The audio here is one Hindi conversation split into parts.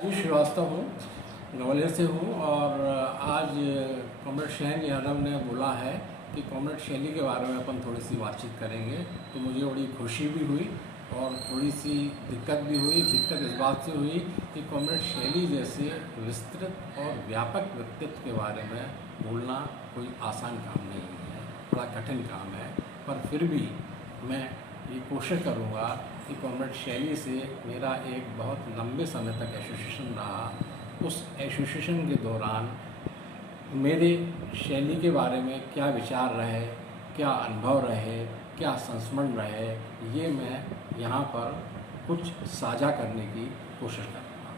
श्रीवास्तव हूँ, ग्वालियर से हूँ और आज कॉमरेड शहन यादव ने बोला है कि कॉमरेड शैली के बारे में अपन थोड़ी सी बातचीत करेंगे। तो मुझे बड़ी खुशी भी हुई और थोड़ी सी दिक्कत भी हुई। दिक्कत इस बात से हुई कि कॉमरेड शैली जैसे विस्तृत और व्यापक व्यक्तित्व के बारे में बोलना कोई आसान काम नहीं है, बड़ा कठिन काम है। पर फिर भी मैं ये कोशिश करूँगा कि कॉमरेड शैली से मेरा एक बहुत लंबे समय तक एसोसिएशन रहा। उस एसोसिएशन के दौरान मेरे शैली के बारे में क्या विचार रहे, क्या अनुभव रहे, क्या संस्मरण रहे, ये मैं यहाँ पर कुछ साझा करने की कोशिश करूँगा।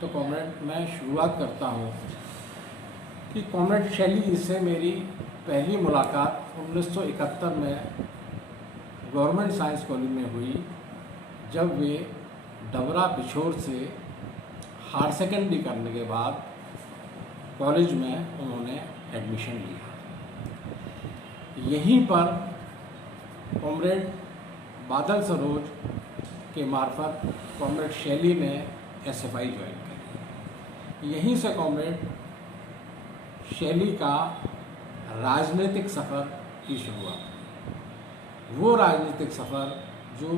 तो कॉमरेड, मैं शुरुआत करता हूँ कि कॉमरेड शैली से मेरी पहली मुलाकात 1971 में गवर्नमेंट साइंस कॉलेज में हुई, जब वे डबरा पिछोर से हायर सेकेंडरी करने के बाद कॉलेज में उन्होंने एडमिशन लिया। यहीं पर कॉमरेड बादल सरोज के मार्फत कॉमरेड शैली ने एसएफआई ज्वाइन करी। यहीं से कॉमरेड शैली का राजनीतिक सफ़र की शुरुआत हुई। वो राजनीतिक सफ़र जो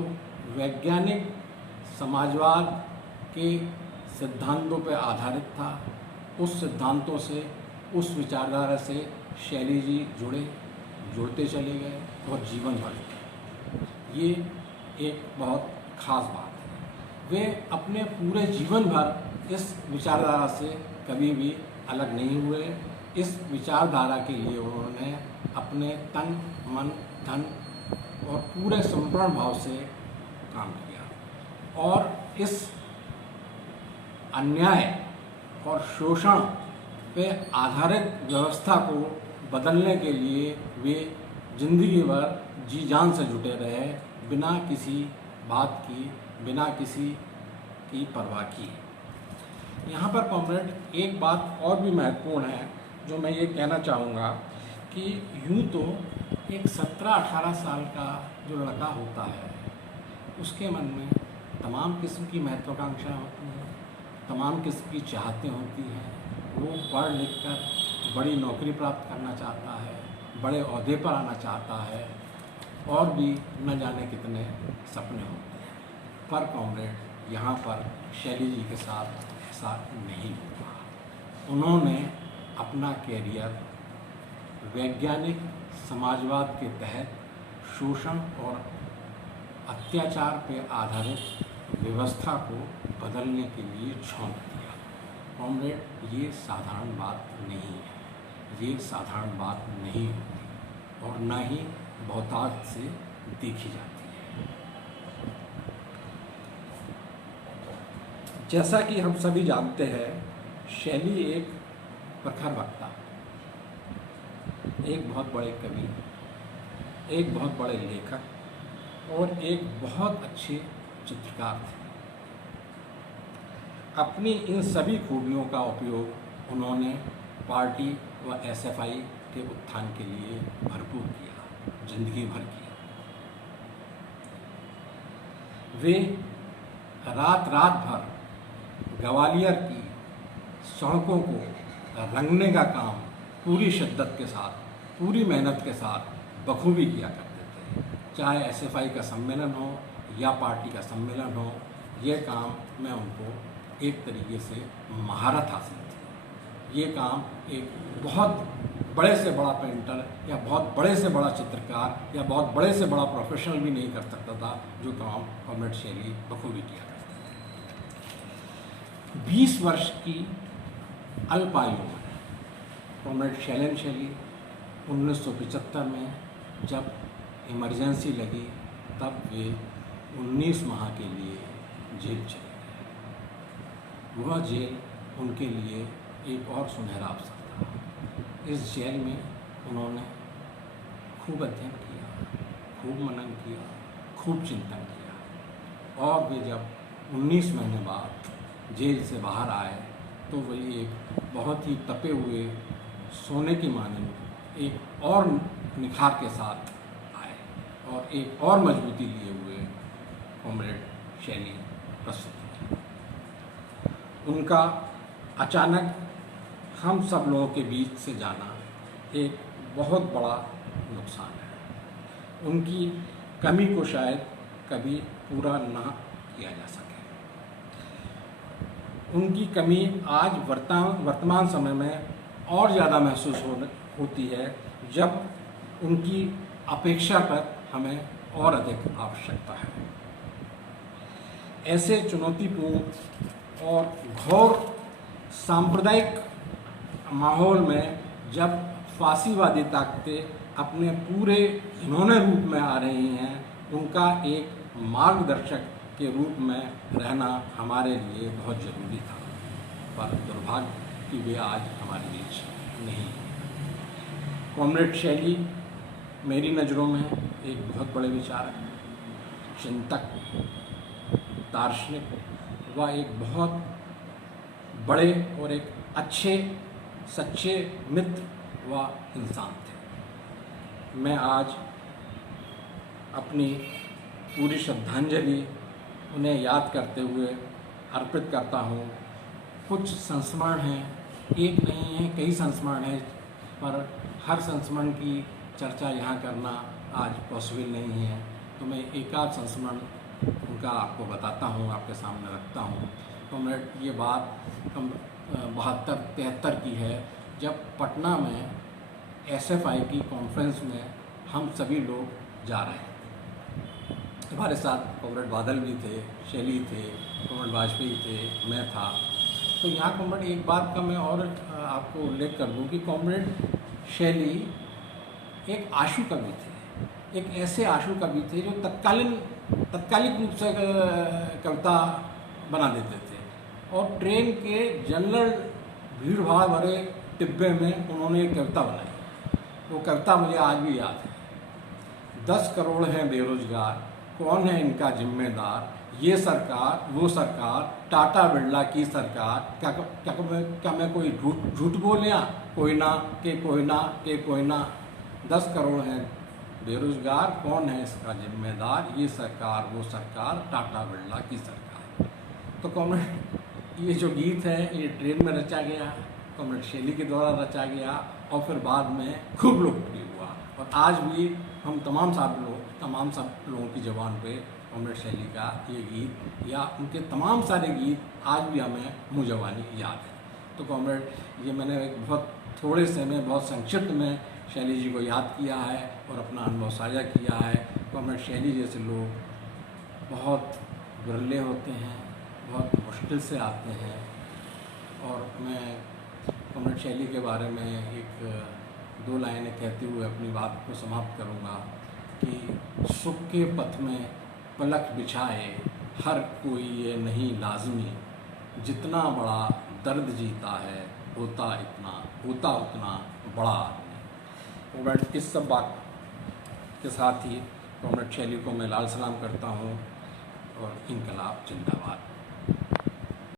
वैज्ञानिक समाजवाद के सिद्धांतों पर आधारित था, उस सिद्धांतों से, उस विचारधारा से शैली जी जुड़ते चले गए और जीवन भर। ये एक बहुत ख़ास बात है। वे अपने पूरे जीवन भर इस विचारधारा से कभी भी अलग नहीं हुए। इस विचारधारा के लिए उन्होंने अपने तन, मन, धन और पूरे समर्पण भाव से काम किया और इस अन्याय और शोषण पे आधारित व्यवस्था को बदलने के लिए वे जिंदगी भर जी जान से जुटे रहे, बिना किसी बात की, बिना किसी की परवाह किए। यहाँ पर कॉमरेड एक बात और भी महत्वपूर्ण है जो मैं ये कहना चाहूँगा कि यूँ तो एक 17-18 साल का जो लड़का होता है, उसके मन में तमाम किस्म की महत्वाकांक्षाएँ होती हैं, तमाम किस्म की चाहतें होती हैं। वो पढ़ लिख कर बड़ी नौकरी प्राप्त करना चाहता है, बड़े ओहदे पर आना चाहता है और भी न जाने कितने सपने होते हैं। पर कॉमरेड, यहाँ पर शैली जी के साथ ऐसा नहीं हुआ। उन्होंने अपना कैरियर वैज्ञानिक समाजवाद के तहत शोषण और अत्याचार पर आधारित व्यवस्था को बदलने के लिए झोंक दिया। कॉमरेड, ये साधारण बात नहीं है, ये साधारण बात नहीं होती और न ही बहुतायत से देखी जाती है। जैसा कि हम सभी जानते हैं, शैली एक प्रखर वक्ता, एक बहुत बड़े कवि, एक बहुत बड़े लेखक और एक बहुत अच्छे चित्रकार थे। अपनी इन सभी खूबियों का उपयोग उन्होंने पार्टी व एसएफआई के उत्थान के लिए भरपूर किया, जिंदगी भर किया। वे रात भर ग्वालियर की सड़कों को रंगने का काम पूरी शिद्दत के साथ, पूरी मेहनत के साथ बखूबी किया करते थे। चाहे एसएफआई का सम्मेलन हो या पार्टी का सम्मेलन हो, ये काम में उनको एक तरीके से महारत हासिल थी। ये काम एक बहुत बड़े से बड़ा पेंटर या बहुत बड़े से बड़ा चित्रकार या बहुत बड़े से बड़ा प्रोफेशनल भी नहीं कर सकता था, जो काम कॉमरेड शैली बखूबी किया करते थे। 20 वर्ष की अल्पायु में कॉमरेड शैली 1975 में जब इमरजेंसी लगी, तब वे 19 माह के लिए जेल चले गए। वह जेल उनके लिए एक और सुनहरा अवसर था। इस जेल में उन्होंने खूब अध्ययन किया, खूब मनन किया, खूब चिंतन किया और वे जब 19 महीने बाद जेल से बाहर आए तो वे एक बहुत ही तपे हुए सोने की मानंद एक और निखार के साथ आए और एक और मजबूती लिए हुए कॉमरेड शैली प्रस्तुत हुए। उनका अचानक हम सब लोगों के बीच से जाना एक बहुत बड़ा नुकसान है। उनकी कमी को शायद कभी पूरा ना किया जा सके। उनकी कमी आज वर्तमान समय में और ज़्यादा महसूस होती है, जब उनकी अपेक्षा पर हमें और अधिक आवश्यकता है। ऐसे चुनौतीपूर्ण और घोर सांप्रदायिक माहौल में जब फासीवादी ताकतें अपने पूरे घिनौने रूप में आ रही हैं, उनका एक मार्गदर्शक के रूप में रहना हमारे लिए बहुत ज़रूरी था, पर दुर्भाग्य कि वे आज हमारे बीच नहीं हैं। कॉमरेड शैली मेरी नज़रों में एक बहुत बड़े विचारक, चिंतक, दार्शनिक व एक बहुत बड़े और एक अच्छे सच्चे मित्र व इंसान थे। मैं आज अपनी पूरी श्रद्धांजलि उन्हें याद करते हुए अर्पित करता हूँ। कुछ संस्मरण हैं, एक नहीं है, कई संस्मरण हैं, पर हर संस्मरण की चर्चा यहाँ करना आज पॉसिबल नहीं है, तो मैं एकाध संस्मरण उनका आपको बताता हूँ, आपके सामने रखता हूँ। तो मैं ये बात हम 72-73 की है, जब पटना में SFI की कॉन्फ्रेंस में हम सभी लोग जा रहे हैं। हमारे साथ कॉमरेड बादल भी थे, शैली थे, कॉमरेड वाजपेयी थे, मैं था। तो यहाँ कॉमरेड एक बात का मैं और आपको उल्लेख कर दूँ कि कॉमरेड शैली एक आशु कवि थे, एक ऐसे आशु कवि थे जो तत्कालिक रूप से कविता बना देते थे, और ट्रेन के जनरल भीड़ भाड़ भरे डिब्बे में उन्होंने एक कविता बनाई। वो कविता मुझे आज भी याद है। 10 करोड़ हैं बेरोजगार, कौन है इनका जिम्मेदार, ये सरकार वो सरकार, टाटा बिरला की सरकार, क्या मैं कोई झूठ बोल या कोई ना के कोई ना 10 करोड़ हैं बेरोजगार, कौन है इसका जिम्मेदार, ये सरकार वो सरकार, टाटा बिरला की सरकार। तो कॉमरेड ये जो गीत है ये ट्रेन में रचा गया, कॉमरेड शैली के द्वारा रचा गया, और फिर बाद में खूब लोकप्रिय हुआ, और आज भी हम तमाम सब लोगों की ज़बान पे कॉमरेड शैली का ये गीत या उनके तमाम सारे गीत आज भी हमें मुँह ज़बानी याद है। तो कॉमरेड ये मैंने एक बहुत थोड़े से में बहुत संक्षिप्त में शैली जी को याद किया है और अपना अनुभव साझा किया है। कॉमरेड शैली जैसे लोग बहुत विरले होते हैं, बहुत मुश्किल से आते हैं, और मैं कॉमरेड शैली के बारे में एक 2 लाइनें कहते हुए अपनी बात को समाप्त करूँगा कि सुख के पथ में पलक बिछाए हर कोई ये नहीं लाजमी, जितना बड़ा दर्द जीता है होता उतना बड़ा आदमी। कॉमरेड इस सब बात के साथ ही कॉमरेड शैली को मैं लाल सलाम करता हूँ, और इनकलाब जिंदाबाद।